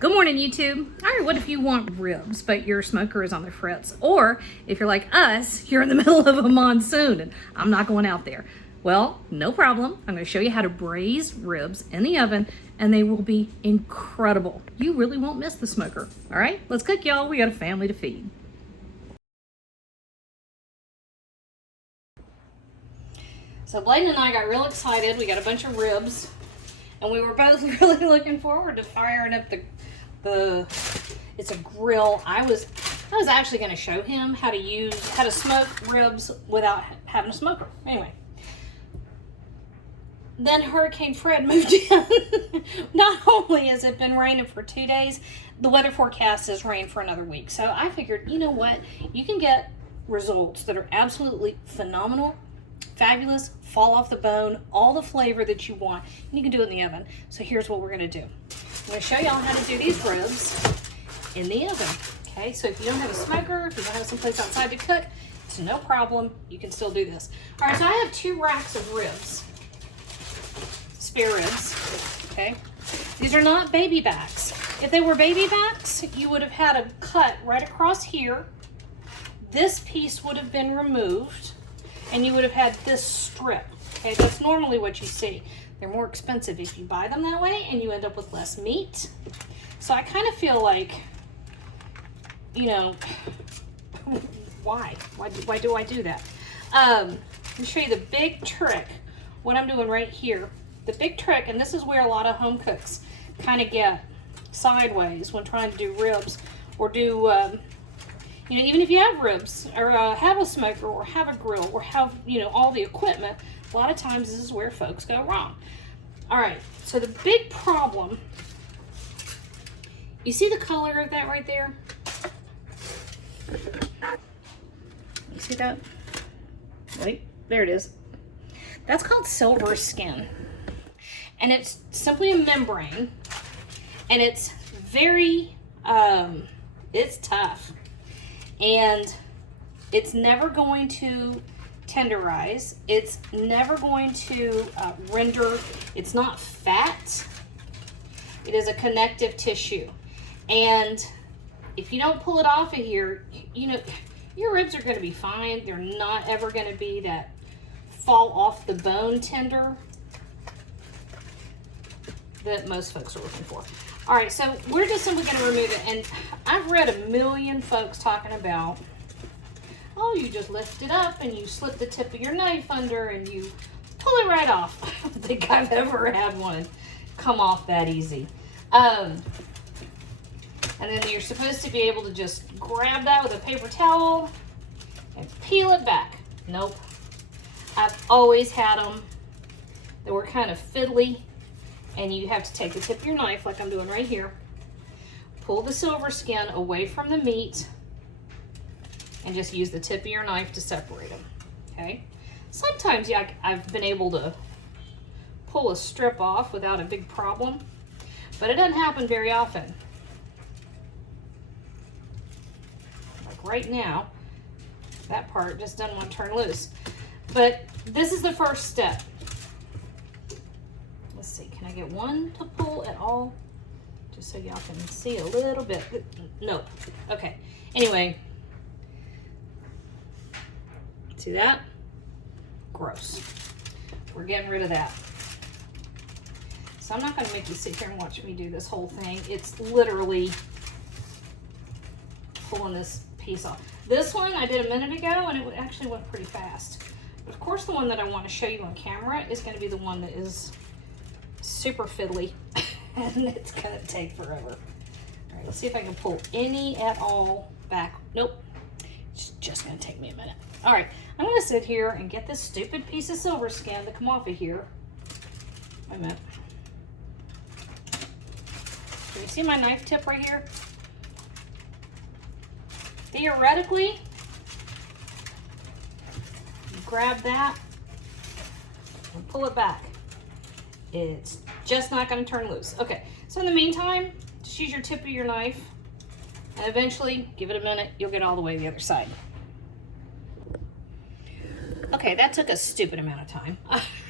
Good morning, YouTube. All right, what if you want ribs, but your smoker is on the fritz? Or if you're like us, you're in the middle of a monsoon and I'm not going out there. Well, no problem. I'm gonna show you how to braise ribs in the oven and they will be incredible. You really won't miss the smoker. All right, let's cook, y'all. We got a family to feed. So Blaine and I got real excited. We got a bunch of ribs and we were both really looking forward to firing up it's a grill. I was actually going to show him how to smoke ribs without having a smoker. Anyway, then Hurricane Fred moved in. Not only has it been raining for 2 days, the weather forecast says rain for another week. So I figured, you know what? You can get results that are absolutely phenomenal, fabulous, fall off the bone, all the flavor that you want. And you can do it in the oven. So here's what we're going to do. I'm going to show y'all how to do these ribs in the oven. Okay, so if you don't have a smoker, if you don't have someplace outside to cook, it's no problem. You can still do this. All right, so I have 2 racks of ribs, spare ribs. Okay, these are not baby backs. If they were baby backs, you would have had a cut right across here. This piece would have been removed, and you would have had this strip. Okay, that's normally what you see. They're more expensive if you buy them that way, and you end up with less meat. So I kind of feel like, you know, why do I do that? Let me show you the big trick. What I'm doing right here, the big trick, and this is where a lot of home cooks kind of get sideways when trying to do ribs, or do, you know, even if you have ribs, or have a smoker, or have a grill, or have, you know, all the equipment, a lot of times this is where folks go wrong. All right, so the big problem, you see the color of that right there? You see that? Wait, there it is. That's called silver skin. And it's simply a membrane, and it's very, it's tough. And it's never going to tenderize. It's never going to render. It's not fat. It is a connective tissue. And if you don't pull it off of here, you know, your ribs are going to be fine. They're not ever going to be that fall off the bone tender that most folks are looking for. All right, so we're just simply going to remove it. And I've read a million folks talking about, oh, you just lift it up and you slip the tip of your knife under and you pull it right off. I don't think I've ever had one come off that easy. And then you're supposed to be able to just grab that with a paper towel and peel it back. Nope. I've always had them. They were kind of fiddly, and you have to take the tip of your knife, like I'm doing right here, pull the silver skin away from the meat, and just use the tip of your knife to separate them, okay? Sometimes, yeah, I've been able to pull a strip off without a big problem, but it doesn't happen very often. Like right now, that part just doesn't want to turn loose. But this is the first step. Let's see, can I get one to pull at all? Just so y'all can see a little bit. Nope, okay. Anyway, see that? Gross. We're getting rid of that. So I'm not gonna make you sit here and watch me do this whole thing. It's literally pulling this piece off. This one I did a minute ago and it actually went pretty fast. But of course the one that I want to show you on camera is gonna be the one that is super fiddly and it's gonna take forever. All right, let's see if I can pull any at all back. Nope, it's just gonna take me a minute. All right, I'm gonna sit here and get this stupid piece of silver skin to come off of here. Wait a minute. Can you see my knife tip right here? Theoretically, you grab that and pull it back. It's just not gonna turn loose. Okay, so in the meantime, just use your tip of your knife and eventually, give it a minute, you'll get all the way to the other side. Okay, that took a stupid amount of time.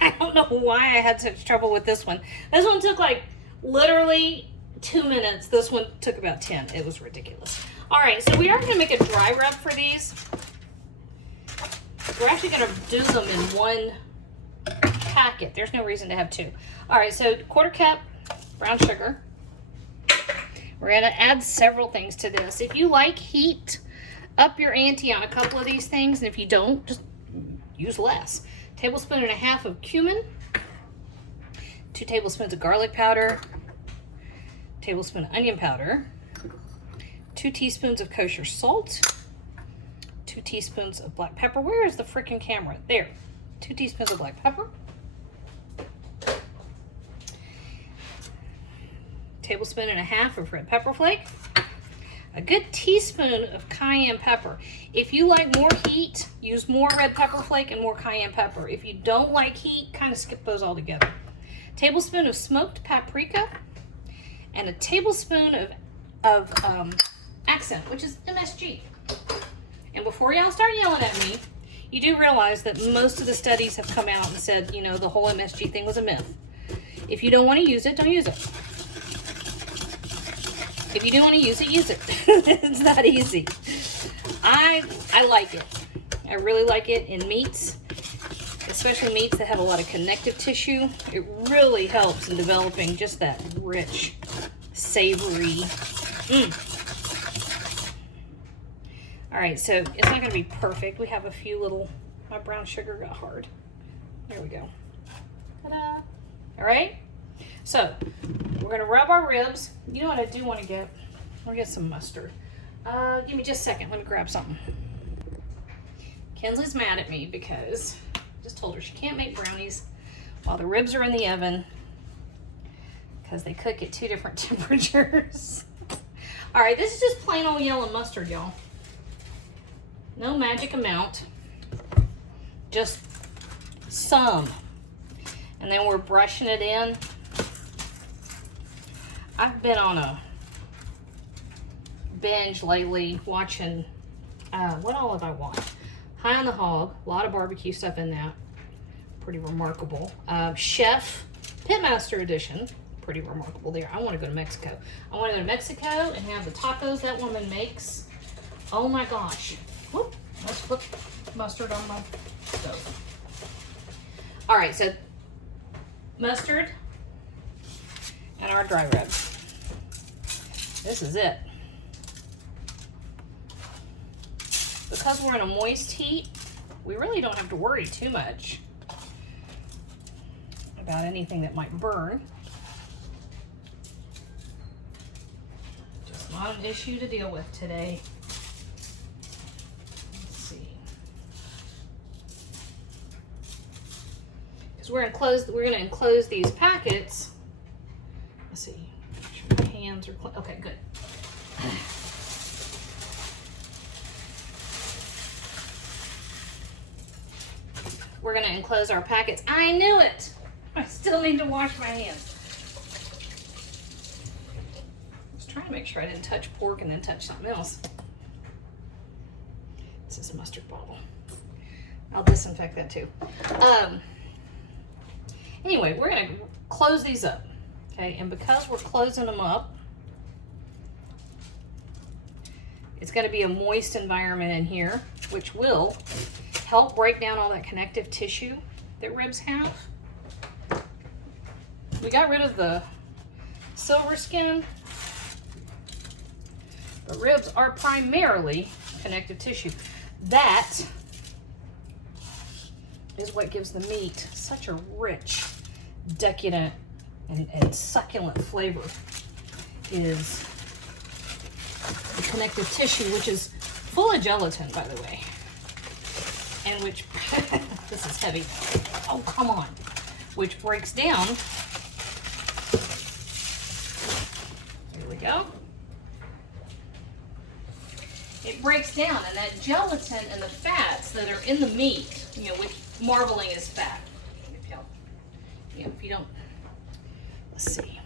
I don't know why I had such trouble with this one. This one took like literally 2 minutes. This one took about 10. It was ridiculous. All right, so we are going to make a dry rub for these. We're actually going to do them in one packet. There's no reason to have two. All right, so 1/4 cup brown sugar. We're going to add several things to this. If you like heat, up your ante on a couple of these things, and if you don't, just use less. 1.5 tablespoons of cumin, 2 tablespoons of garlic powder, tablespoon of onion powder, 2 teaspoons of kosher salt, 2 teaspoons of black pepper. Where is the freaking camera? There. 2 teaspoons of black pepper, 1.5 tablespoons of red pepper flake, a good teaspoon of cayenne pepper. If you like more heat, use more red pepper flake and more cayenne pepper. If you don't like heat, kind of skip those all together. A tablespoon of smoked paprika, and a tablespoon of accent, which is MSG. And before y'all start yelling at me, you do realize that most of the studies have come out and said, you know, the whole MSG thing was a myth. If you don't want to use it, don't use it. If you do want to use it, use it. It's that easy. I like it. I really like it in meats, especially meats that have a lot of connective tissue. It really helps in developing just that rich, savory. All right, so it's not going to be perfect. We have a few little, my brown sugar got hard. There we go. Ta-da. All right, so we're going to rub our ribs. You know what I do want to get? I'll get some mustard. Give me just a second. Let me grab something. Kinsley's mad at me because I just told her she can't make brownies while the ribs are in the oven because they cook at 2 different temperatures. All right, this is just plain old yellow mustard, y'all. No magic amount, just some. And then we're brushing it in. I've been on a binge lately watching, what all have I watched? High on the Hog, a lot of barbecue stuff in that. Pretty remarkable. Chef, Pitmaster Edition, pretty remarkable there. I want to go to Mexico. I want to go to Mexico and have the tacos that woman makes. Oh my gosh. Whoop, let's put mustard on my stove. All right, so mustard and our dry rub. This is it. Because we're in a moist heat, we really don't have to worry too much about anything that might burn. Just not an issue to deal with today. Let's see. Because we're going to enclose these packets. Let's see. Make sure my hands are clean. Okay, good. We're going to enclose our packets. I knew it! I still need to wash my hands. I was trying to make sure I didn't touch pork and then touch something else. This is a mustard bottle. I'll disinfect that too. Anyway, we're going to close these up. Okay, and because we're closing them up, it's going to be a moist environment in here, which will help break down all that connective tissue that ribs have. We got rid of the silver skin, but ribs are primarily connective tissue. That is what gives the meat such a rich, decadent, and succulent flavor, is the connective tissue, which is full of gelatin, by the way. And which, this is heavy. Oh, come on. Which breaks down. Here we go. It breaks down, and that gelatin and the fats that are in the meat, you know, which marbling is fat. If you don't, let's see.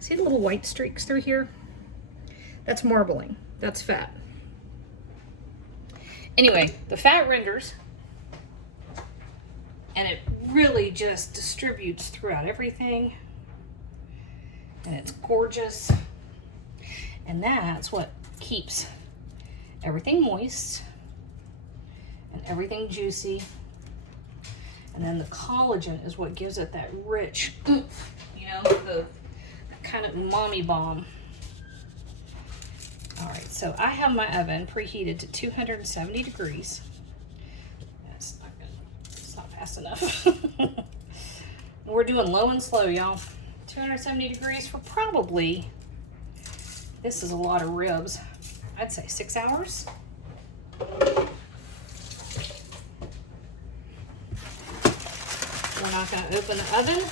See the little white streaks through here? That's marbling. That's fat. Anyway, the fat renders, and it really just distributes throughout everything. and it's gorgeous. And that's what keeps everything moist and everything juicy. And then the collagen is what gives it that rich oomph, you know, the kind of umami bomb. All right, so I have my oven preheated to 270 degrees. That's not good. It's not fast enough. We're doing low and slow, y'all. 270 degrees for probably, this is a lot of ribs, I'd say 6 hours. We're not going to open the oven.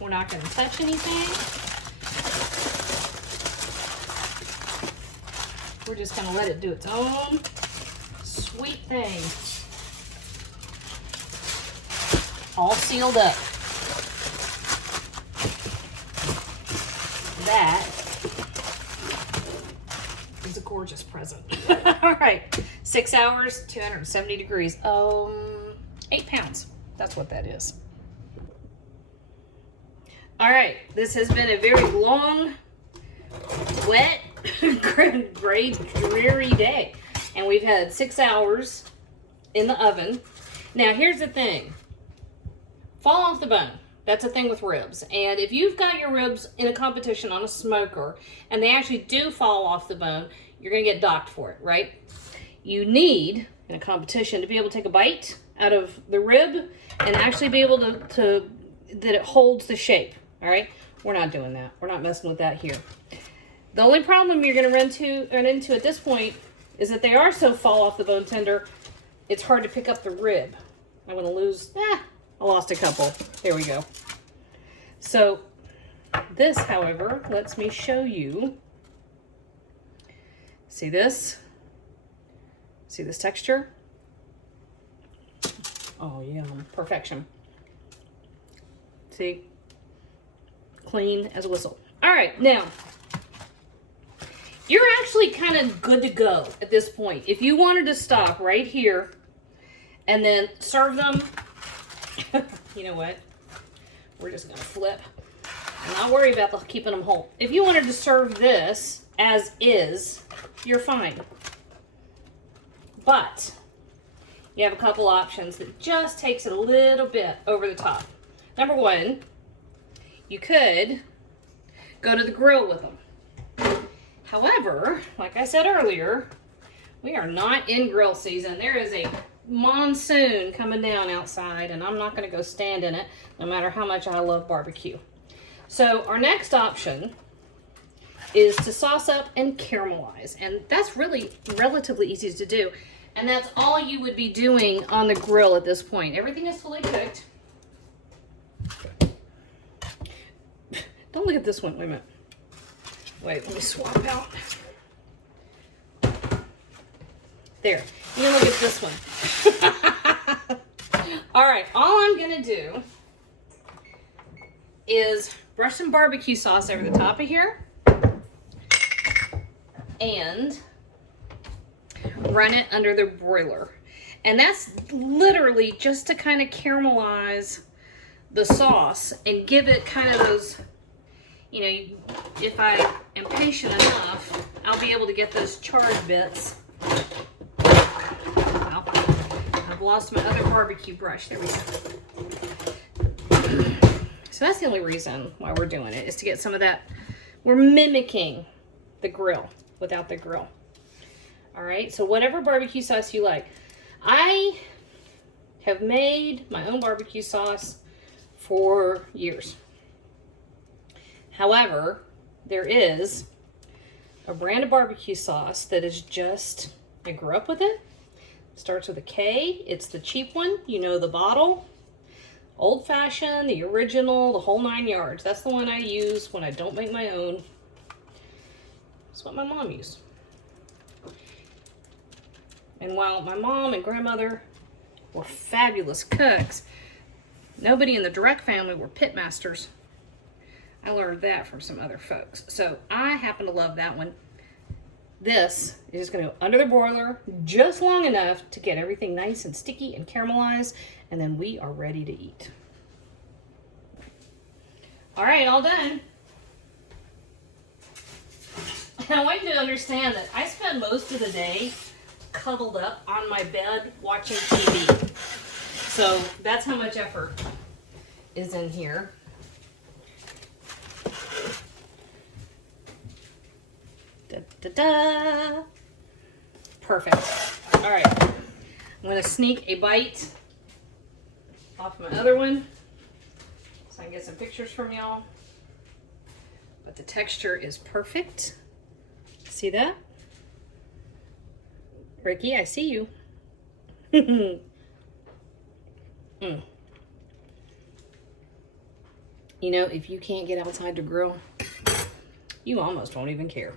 We're not going to touch anything. We're just going to let it do its own sweet thing. All sealed up. That is a gorgeous present. All right, 6 hours, 270 degrees. 8 pounds. That's what that is. All right, this has been a very long, wet, gray, dreary day. And we've had 6 hours in the oven. Now, here's the thing. Fall off the bone. That's a thing with ribs. And if you've got your ribs in a competition on a smoker and they actually do fall off the bone, you're going to get docked for it, right? You need, in a competition, to be able to take a bite out of the rib and actually be able to that it holds the shape, all right? We're not doing that. We're not messing with that here. The only problem you're going to run into at this point is that they are so fall off the bone tender, it's hard to pick up the rib. I'm going to lose, I lost a couple. There we go. So this, however, lets me show you. See this? See this texture? Oh yeah, perfection. See? Clean as a whistle. All right, now, you're actually kind of good to go at this point. If you wanted to stop right here and then serve them, you know what? We're just gonna flip and not worry about keeping them whole. If you wanted to serve this as is, you're fine. But you have a couple options that just takes it a little bit over the top. Number one, you could go to the grill with them. However, like I said earlier, we are not in grill season. There is a monsoon coming down outside and I'm not going to go stand in it no matter how much I love barbecue. So our next option is to sauce up and caramelize, and that's really relatively easy to do, and that's all you would be doing on the grill at this point. Everything is fully cooked. Don't look at this one. Wait a minute. Wait, let me swap out. There. You can look at this one. All right. All I'm going to do is brush some barbecue sauce over the top of here and run it under the broiler. And that's literally just to kind of caramelize the sauce and give it kind of those, you know, if I am patient enough, I'll be able to get those charred bits. Well, I've lost my other barbecue brush. There we go. So that's the only reason why we're doing it, is to get some of that. We're mimicking the grill without the grill. All right, so whatever barbecue sauce you like. I have made my own barbecue sauce for years. However, there is a brand of barbecue sauce that is just, I grew up with it. Starts with a K. It's the cheap one. You know, the bottle. Old fashioned, the original, the whole 9 yards. That's the one I use when I don't make my own. That's what my mom used. And while my mom and grandmother were fabulous cooks, nobody in the Direct family were pit masters. I learned that from some other folks. So I happen to love that one. This is just going to go under the broiler just long enough to get everything nice and sticky and caramelized, and then we are ready to eat. All right, all done. And I want you to understand that I spend most of the day cuddled up on my bed watching TV. So that's how much effort is in here. Da, da, da. Perfect. All right. I'm going to sneak a bite off my other one so I can get some pictures from y'all. But the texture is perfect. See that? Ricky, I see you. Mm. You know, if you can't get outside to grill, you almost won't even care.